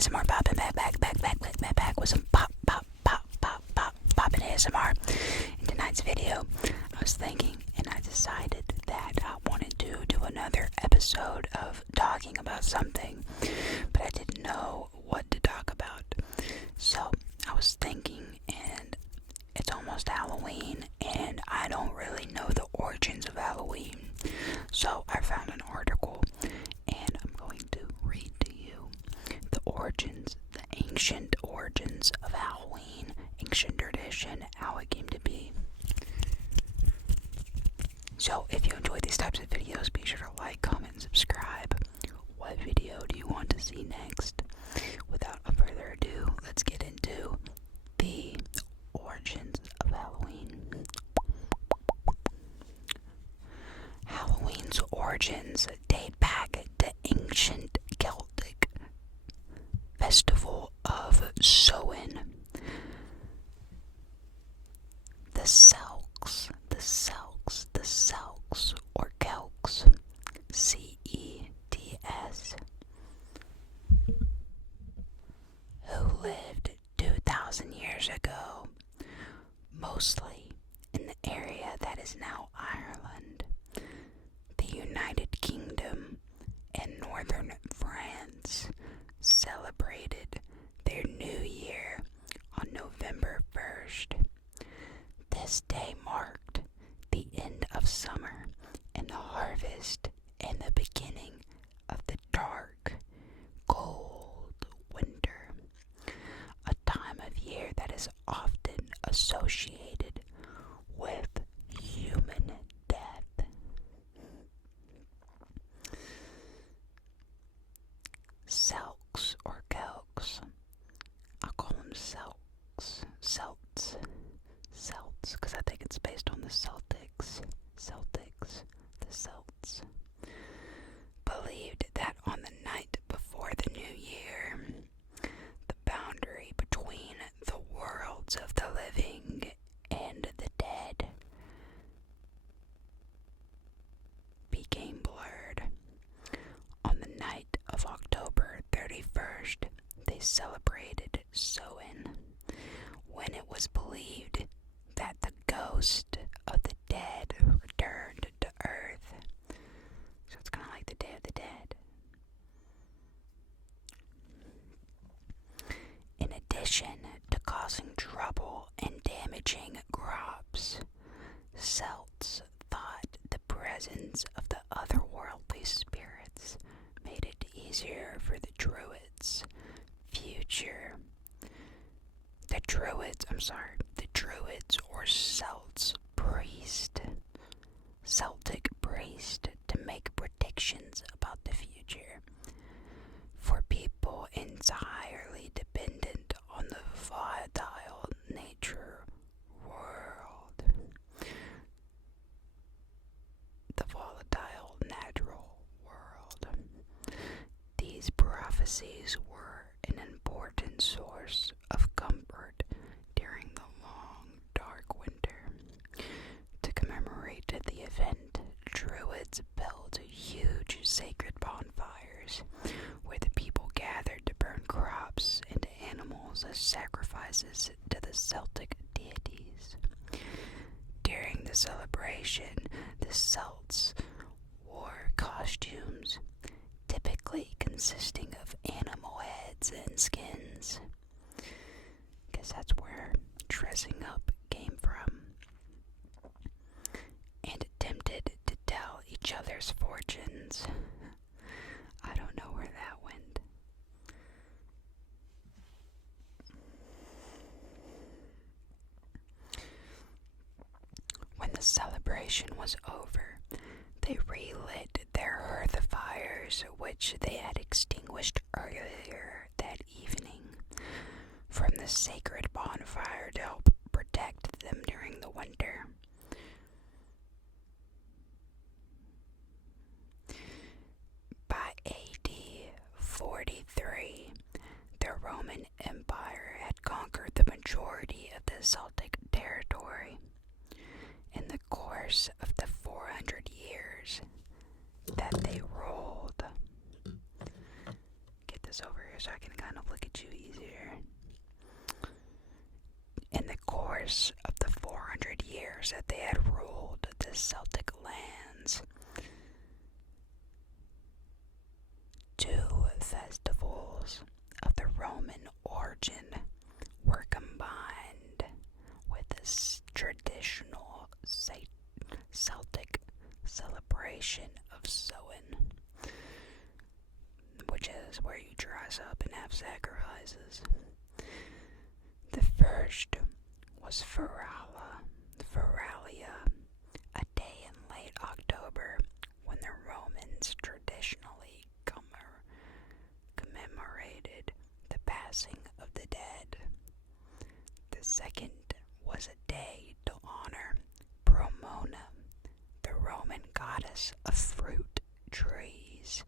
ASMR back with some poppin' ASMR. In tonight's video, I was thinking and I decided that I wanted to do another episode of talking about something, but I didn't know what to talk about. So I was thinking, and it's almost Halloween, and I don't really know the origins of Halloween. So I found an article, and I'm going to read to you the ancient origins of Halloween, ancient tradition, how it came to be. So if you enjoy these types of videos, be sure to like, comment, and subscribe. What video do you want to see next? Without further ado, let's get into the origins of Halloween. Halloween's origins date back to ancient Celtic festival of Samhain. The Celts, or Celts, C-E-T-S, who lived 2,000 years ago, mostly in the area that is now Ireland, the United Kingdom, and northern France, celebrated their new year on November 1st. This day marked the end of summer and the harvest and the beginning of the dark, cold winter, a time of year that is often associated with human death. Celts or Celts, I'll call them Celts, because I think it's based on the Celtics, the Celts, believed that on the night before the new year, the boundary between the worlds of the living and the dead became blurred. On the night of October 31st, they celebrated Samhain, when it was believed that the ghost of the dead returned to Earth. So it's kind of like the Day of the Dead. In addition to causing trouble and damaging crops, Celts thought the presence of the otherworldly spirits made it easier for the Druids or Celtic priest, to make predictions about the future for people entirely dependent on the volatile nature world. The volatile natural world. These prophecies were an important source of comfort during the long, dark winter. To commemorate the event, Druids built huge sacred bonfires where the people gathered to burn crops and animals as sacrifices to the Celtic deities. During the celebration, the Celts wore costumes, typically consisting of animal heads and skins. Guess that's where dressing up came from. And attempted to tell each other's fortunes. I don't know where that went. When the celebration was over, they relit their hearth fires, which they had extinguished earlier that evening, from the sacred bonfire to help protect them during the winter. By AD 43, the Roman Empire had conquered the majority of the Celtic territory. In the course of the 400 years that they ruled, get this over here so I can kind of look at you easier. In the course of the 400 years that they had ruled the Celtic lands, 2 festivals of the Roman origin were combined with this traditional Celtic celebration of Samhain, which is where you dress up and have sacrifices. The first was Feralia, a day in late October when the Romans traditionally commemorated the passing of the dead. The second was a day to honor Pomona, the Roman goddess of fruit trees,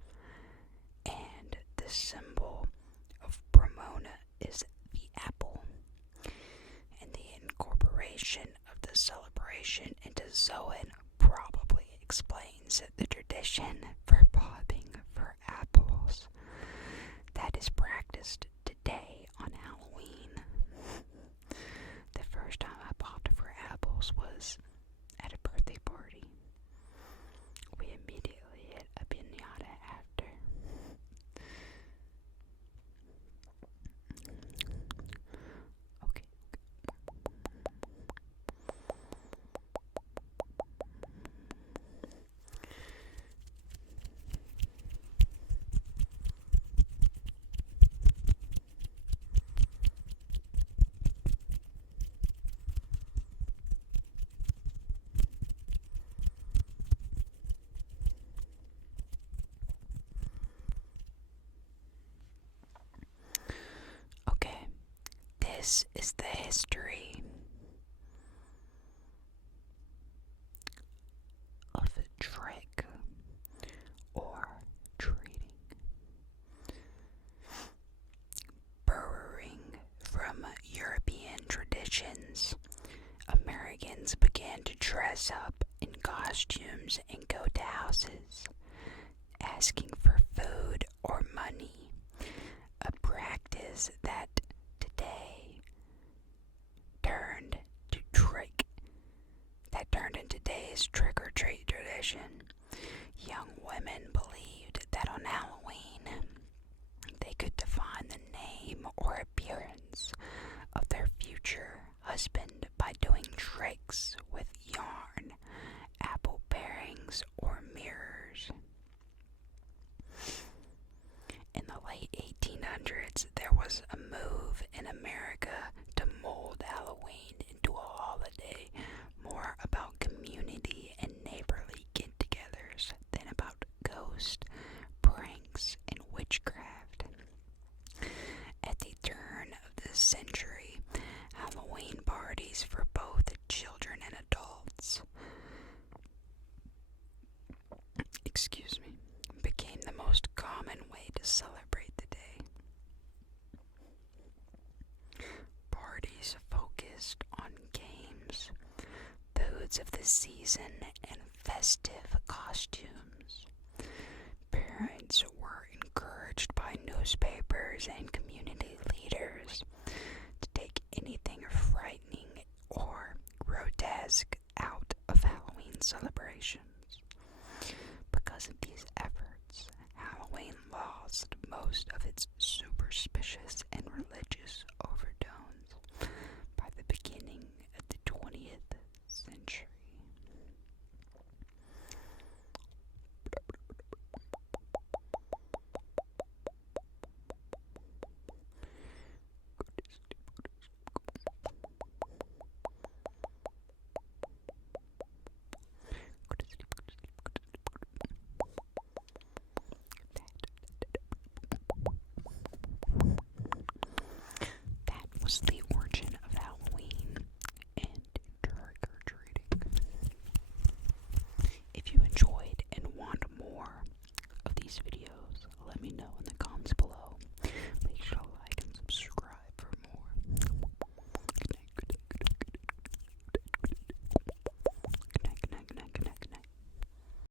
and the symbol of Pomona is the apple. And the incorporation of the celebration into Samhain probably explains the tradition for popping for apples that is practiced today on Halloween. The first time I popped for apples was at a birthday party. We immediately hit a piñata after. Okay. Okay, this is the history of a trick or treating. Borrowing from European traditions, Americans began to dress up in costumes and go to houses, asking for food or money, a practice that today turned into today's trick-or-treat tradition. Young women believed that on Halloween they could define the name or appearance of their future husband by doing tricks with yarn, apple parings, or mirrors. In the late 1800s, there was a move in America to mold Halloween into a holiday more about community and neighborly get-togethers than about ghosts, pranks, and witchcraft. At the turn of the century, Halloween parties for both children and adults became the most common way to celebrate the day. Parties focused on games, foods of the season, and festive costumes. Parents were encouraged by newspapers and community leaders to take anything frightening or grotesque out of Halloween celebrations. Because of these efforts, Halloween lost most of its superstitious and religious overtones by the beginning